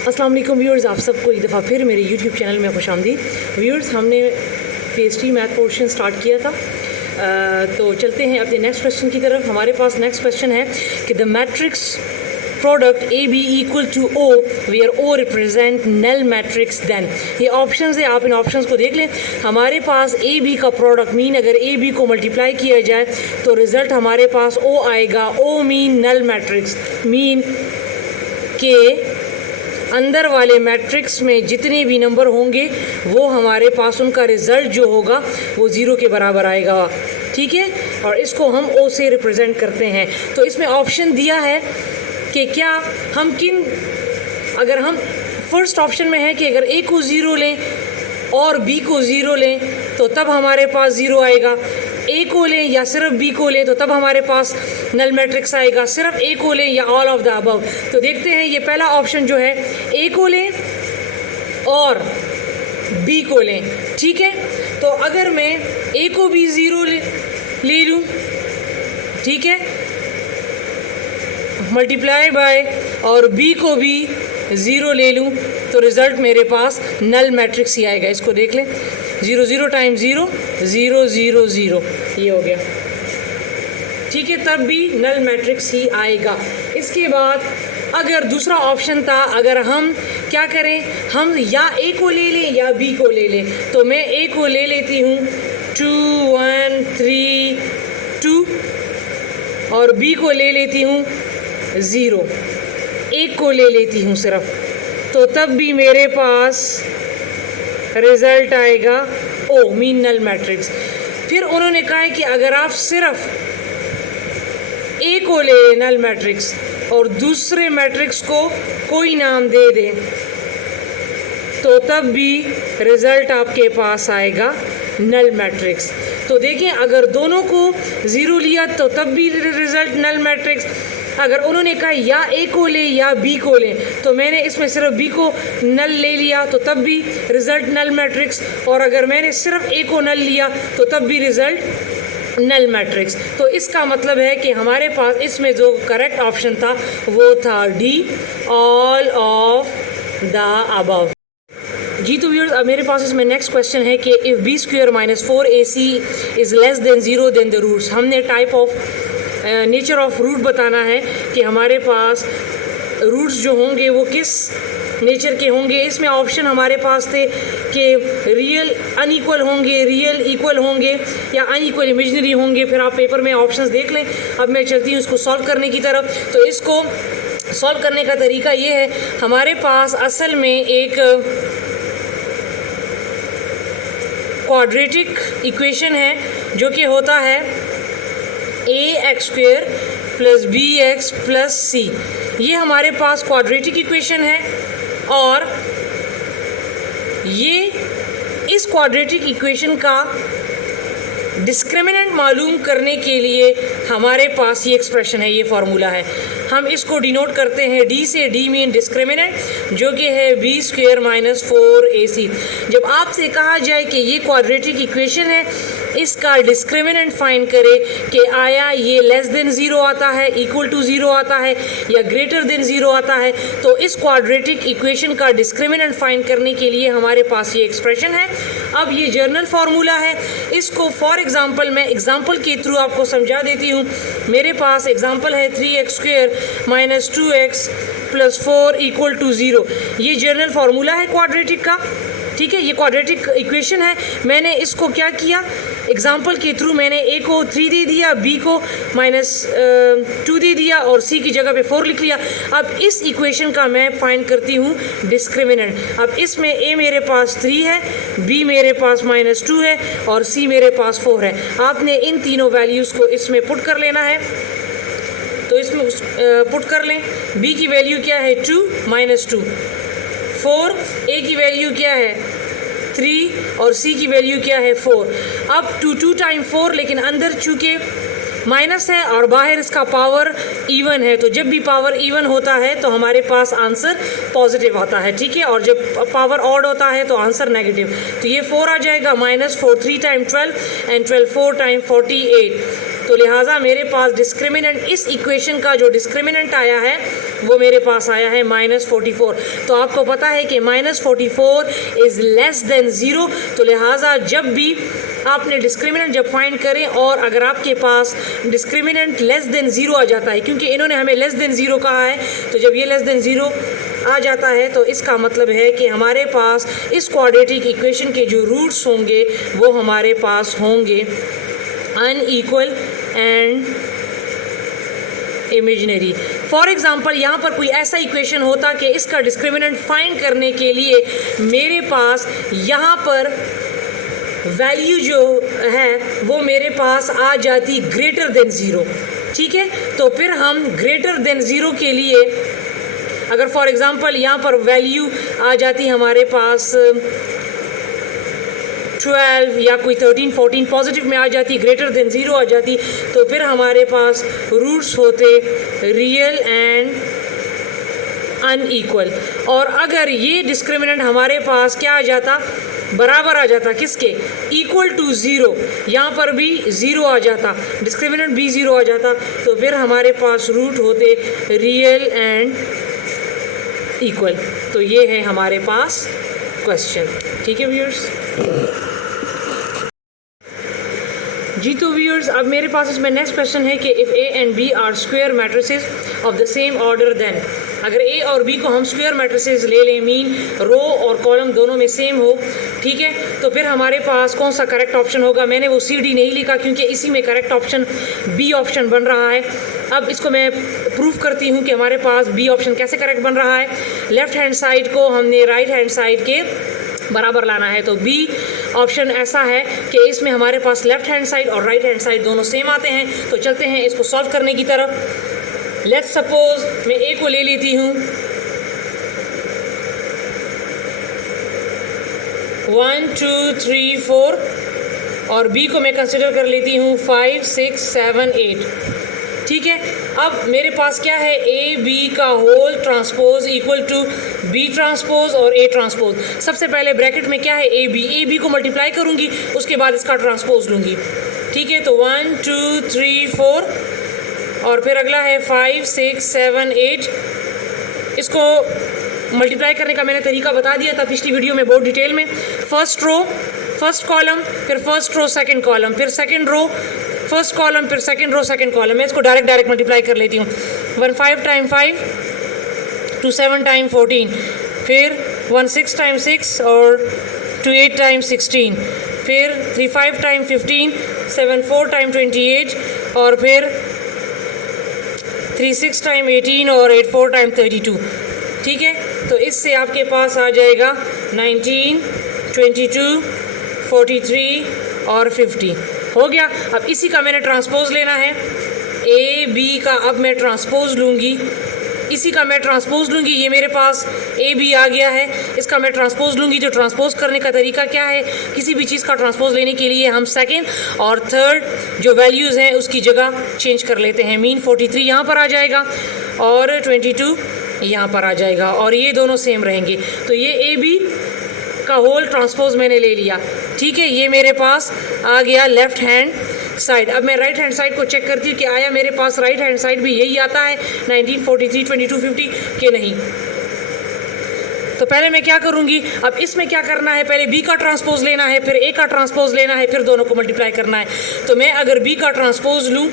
अस्सलाम वालेकुम व्यूअर्स, आप सबको एक दफ़ा फिर मेरे यूट्यूब चैनल में खुशामदीद। व्यूअर्स, हमने PhD मैथ पोर्शन स्टार्ट किया था, तो चलते हैं अपने नेक्स्ट क्वेश्चन की तरफ। हमारे पास नेक्स्ट क्वेश्चन है कि the matrix product A B equal to O where O represent null matrix then. ये ऑप्शंस है, आप इन ऑप्शंस को देख लें। हमारे पास ए बी का प्रोडक्ट मीन अगर ए बी को मल्टीप्लाई किया जाए तो रिज़ल्ट हमारे पास ओ आएगा। ओ मीन नल मैट्रिक्स, मीन के अंदर वाले मैट्रिक्स में जितने भी नंबर होंगे वो हमारे पास उनका रिज़ल्ट जो होगा वो ज़ीरो के बराबर आएगा, ठीक है। और इसको हम ओ से रिप्रेजेंट करते हैं। तो इसमें ऑप्शन दिया है कि क्या हम अगर हम फर्स्ट ऑप्शन में है कि अगर ए को ज़ीरो लें और बी को ज़ीरो लें तो तब हमारे पास ज़ीरो आएगा। ए को लें या सिर्फ बी को लें तो तब हमारे पास नल मैट्रिक्स आएगा। सिर्फ ए को लें या ऑल ऑफ द अबव। तो देखते हैं, ये पहला ऑप्शन जो है ए को लें और बी को लें, ठीक है। तो अगर मैं ए को भी ज़ीरो ले लूँ, ठीक है, मल्टीप्लाई बाय, और बी को भी ज़ीरो ले लूँ तो रिज़ल्ट मेरे पास नल मैट्रिक्स ही आएगा। इसको देख लें, 0 0 टाइम 0 0 0 0, ये हो गया, ठीक है, तब भी नल मैट्रिक्स ही आएगा। इसके बाद अगर दूसरा ऑप्शन था, अगर हम क्या करें, हम या ए को ले लें या बी को ले लें, तो मैं ए को ले लेती हूँ 2 1 3 2 और बी को ले लेती हूँ 0, एक को ले लेती हूँ सिर्फ, तो तब भी मेरे पास रिज़ल्ट आएगा ओ मीन नल मैट्रिक्स। फिर उन्होंने कहा है कि अगर आप सिर्फ ए को ले लें नल मैट्रिक्स और दूसरे मैट्रिक्स को कोई नाम दे दें तो तब भी रिज़ल्ट आपके पास आएगा नल मैट्रिक्स। तो देखें, अगर दोनों को ज़ीरो लिया तो तब भी रिज़ल्ट नल मैट्रिक्स। अगर उन्होंने कहा या ए को ले या बी को लें तो मैंने इसमें सिर्फ बी को नल ले लिया तो तब भी रिज़ल्ट नल मैट्रिक्स, और अगर मैंने सिर्फ ए को नल लिया तो तब भी रिज़ल्ट नल मैट्रिक्स। तो इसका मतलब है कि हमारे पास इसमें जो करेक्ट ऑप्शन था वो था D, all of the above. जी तो व्यूअर्स, अब मेरे पास इसमें नेक्स्ट क्वेश्चन है कि if b square minus 4ac is less than 0 then the roots. हमने type of nature of root बताना है कि हमारे पास रूट्स जो होंगे वो किस नेचर के होंगे। इसमें ऑप्शन हमारे पास थे कि रियल अनइक्वल होंगे, रियल इक्वल होंगे, या अनइक्वल इमेजिनरी होंगे। फिर आप पेपर में ऑप्शंस देख लें। अब मैं चलती हूँ इसको सॉल्व करने की तरफ। तो इसको सॉल्व करने का तरीका ये है, हमारे पास असल में एक क्वाड्रेटिक इक्वेशन है जो कि होता है ax² plus bx plus c। ये हमारे पास क्वाड्रेटिक इक्वेशन है, और ये इस क्वाड्रेटिक इक्वेशन का डिस्क्रिमिनेंट मालूम करने के लिए हमारे पास ये एक्सप्रेशन है, ये फार्मूला है। हम इसको डिनोट करते हैं डी से। डी मीन डिस्क्रिमिनेंट, जो कि है बी स्क्वायर माइनस 4ac। जब आपसे कहा जाए कि ये क्वाड्रेटिक इक्वेशन है, इसका डिस्क्रिमिनेंट फाइंड करें कि आया ये लेस देन 0 आता है, इक्वल टू 0 आता है, या ग्रेटर देन 0 आता है, तो इस क्वाड्रेटिक इक्वेशन का डिस्क्रिमिनेंट फाइंड करने के लिए हमारे पास ये एक्सप्रेशन है। अब ये जर्नल फार्मूला है, इसको फॉर एग्जांपल मैं एग्जांपल के थ्रू आपको समझा देती हूँ। मेरे पास एग्जांपल है 3x² minus 2x plus 4 equal to 0। ये जर्नल फार्मूला है क्वाड्रेटिक का, ठीक है, ये क्वाड्रेटिक इक्वेशन है। मैंने इसको क्या किया, एग्जांपल के थ्रू मैंने ए को 3 दे दिया, बी को -2 दे दिया, और सी की जगह पे 4 लिख लिया। अब इस इक्वेशन का मैं फाइंड करती हूँ डिस्क्रिमिनेंट। अब इसमें ए मेरे पास 3 है, बी मेरे पास -2 है, और सी मेरे पास 4 है। आपने इन तीनों वैल्यूज़ को इसमें पुट कर लेना है। तो इसमें पुट कर लें, बी की वैल्यू क्या है 2 -2, 4, ए की वैल्यू क्या है 3, और सी की वैल्यू क्या है 4। अब 2 टाइम 4, लेकिन अंदर चूँकि माइनस है और बाहर इसका पावर इवन है, तो जब भी पावर इवन होता है तो हमारे पास आंसर पॉजिटिव आता है, ठीक है, और जब पावर ऑड होता है तो आंसर नेगेटिव। तो ये 4 आ जाएगा, -4 3 टाइम 12 एंड 12 4 टाइम 48। तो लिहाजा मेरे पास डिस्क्रिमिनेंट, इस इक्वेशन का जो डिस्क्रिमिनेंट आया है वो मेरे पास आया है -44। तो आपको पता है कि -44 इज़ लेस देन 0, तो लिहाजा जब भी आपने डिस्क्रिमिनेंट जब फाइंड करें और अगर आपके पास डिस्क्रिमिनेंट लेस देन 0 आ जाता है, क्योंकि इन्होंने हमें लेस देन 0 कहा है, तो जब ये लेस देन 0 आ जाता है तो इसका मतलब है कि हमारे पास इस क्वाड्रेटिक इक्वेशन के जो रूट्स होंगे वो हमारे पास होंगे unequal and imaginary. For example यहाँ पर कोई ऐसा इक्वेशन होता कि इसका डिस्क्रिमिनेंट फाइंड करने के लिए मेरे पास यहाँ पर वैल्यू जो है वो मेरे पास आ जाती ग्रेटर देन 0, ठीक है। तो फिर हम ग्रेटर देन 0 के लिए अगर फॉर एग्ज़ाम्पल यहाँ पर वैल्यू आ जाती हमारे पास 12 या कोई 13 14 पॉजिटिव में आ जाती, ग्रेटर देन 0 आ जाती, तो फिर हमारे पास रूट्स होते रियल एंड अनइक्वल। और अगर ये डिस्क्रिमिनेंट हमारे पास क्या आ जाता, बराबर आ जाता किसके, इक्वल टू 0, यहाँ पर भी 0 आ जाता, डिस्क्रिमिनेंट भी 0 आ जाता, तो फिर हमारे पास रूट होते रियल एंड इक्वल। तो ये है हमारे पास क्वेश्चन, ठीक है व्यूअर्स जी। तो व्यूअर्स अब मेरे पास इसमें नेक्स्ट क्वेश्चन है कि if A and B are square matrices of the same order then, अगर ए और बी को हम स्क्वायर मैट्रिसेस ले लें, मीन रो और कॉलम दोनों में सेम हो, ठीक है, तो फिर हमारे पास कौन सा करेक्ट ऑप्शन होगा। मैंने वो सी डी नहीं लिखा क्योंकि इसी में करेक्ट ऑप्शन बी ऑप्शन बन रहा है। अब इसको मैं प्रूव करती हूँ कि हमारे पास बी ऑप्शन कैसे करेक्ट बन रहा है। लेफ़्ट हैंड साइड को हमने राइट हैंड साइड के बराबर लाना है, तो बी ऑप्शन ऐसा है कि इसमें हमारे पास लेफ़्ट हैंड साइड और राइट हैंड साइड दोनों सेम आते हैं। तो चलते हैं इसको सॉल्व करने की तरफ। लेट्स सपोज मैं ए को ले लेती हूँ 1 2 3 4 और बी को मैं कंसिडर कर लेती हूँ 5 6 7 8, ठीक है। अब मेरे पास क्या है, ए बी का whole transpose equal to B transpose और ए ट्रांसपोज। सबसे पहले ब्रैकेट में क्या है, ए बी को मल्टीप्लाई करूँगी, उसके बाद इसका ट्रांसपोज लूँगी, ठीक है। तो 1 2 3 4 और फिर अगला है 5 6 7 8। इसको मल्टीप्लाई करने का मैंने तरीका बता दिया था पिछली वीडियो में बहुत डिटेल में। फर्स्ट रो फर्स्ट कॉलम, फिर फर्स्ट रो सेकंड कॉलम, फिर सेकंड रो फर्स्ट कॉलम, फिर सेकंड रो सेकंड कॉलम। मैं इसको डायरेक्ट मल्टीप्लाई कर लेती हूँ। 1 5 टाइम 5, 2 7 टाइम 14, फिर 1 6 टाइम 6 और 2 8 टाइम 16, फिर 3 5 टाइम 15, 7 4 टाइम 28 और फिर 3 6 टाइम 18 और 8 4 टाइम 32, ठीक है। तो इससे आपके पास आ जाएगा 19 22 43 और 50 हो गया। अब इसी का मैंने ट्रांसपोज लेना है, ए बी का अब मैं ट्रांसपोज लूँगी, इसी का मैं ट्रांसपोज लूँगी। ये मेरे पास ए बी आ गया है, इसका मैं ट्रांसपोज लूँगी। जो ट्रांसपोज करने का तरीका क्या है, किसी भी चीज़ का ट्रांसपोज लेने के लिए हम सेकंड और थर्ड जो वैल्यूज़ हैं उसकी जगह चेंज कर लेते हैं। मीन 43 यहाँ पर आ जाएगा और 22 यहाँ पर आ जाएगा और ये दोनों सेम रहेंगे। तो ये ए बी का होल ट्रांसपोज मैंने ले लिया, ठीक है। ये मेरे पास आ गया लेफ़्ट हैंड साइड। अब मैं राइट हैंड साइड को चेक करती हूँ कि आया मेरे पास राइट हैंड साइड भी यही आता है 19 43 22 50 के नहीं। तो पहले मैं क्या करूँगी, अब इसमें क्या करना है, पहले बी का ट्रांसपोज लेना है, फिर ए का ट्रांसपोज लेना है, फिर दोनों को मल्टीप्लाई करना है। तो मैं अगर बी का ट्रांसपोज लूँ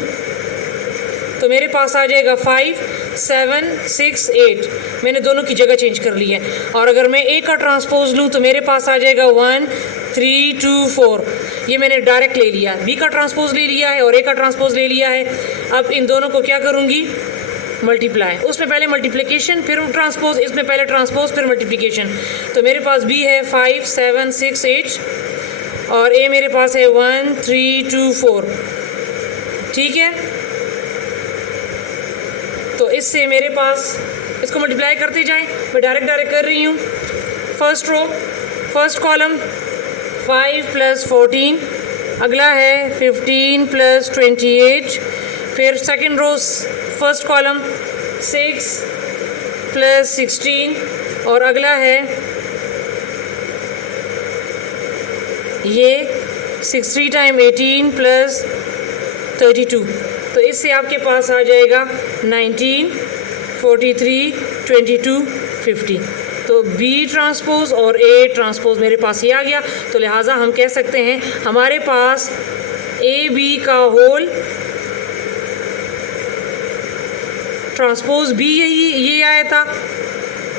तो मेरे पास आ जाएगा 5 7 6 8, मैंने दोनों की जगह चेंज कर ली है। और अगर मैं ए का ट्रांसपोज लूँ तो मेरे पास आ जाएगा 1 3 2 4, ये मैंने डायरेक्ट ले लिया। बी का ट्रांसपोज ले लिया है और ए का ट्रांसपोज ले लिया है। अब इन दोनों को क्या करूँगी, मल्टीप्लाई। उसमें पहले मल्टीप्लिकेशन फिर ट्रांसपोज, इसमें पहले ट्रांसपोज फिर मल्टीप्लिकेशन। तो मेरे पास बी है 5 7 6 8 और ए मेरे पास है 1 3 2 4, ठीक है। तो इससे मेरे पास इसको मल्टीप्लाई करते जाएं, मैं डायरेक्ट कर रही हूँ। फर्स्ट रो फर्स्ट कॉलम 5 + 14, अगला है 15 + 28, फिर सेकंड रो फर्स्ट कॉलम 6 + 16 और अगला है ये 63 टाइम 18 + 32। तो इससे आपके पास आ जाएगा 19 43, 22, 50। तो B ट्रांसपोज और A ट्रांसपोज मेरे पास ये आ गया। तो लिहाजा हम कह सकते हैं हमारे पास AB का होल ट्रांसपोज B ये आया था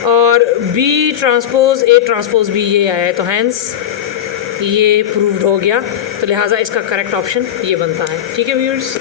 और B transpose A transpose B ये आया है। तो हैंस ये प्रूव्ड हो गया। तो लिहाजा इसका करेक्ट ऑप्शन ये बनता है। ठीक है व्यूअर्स।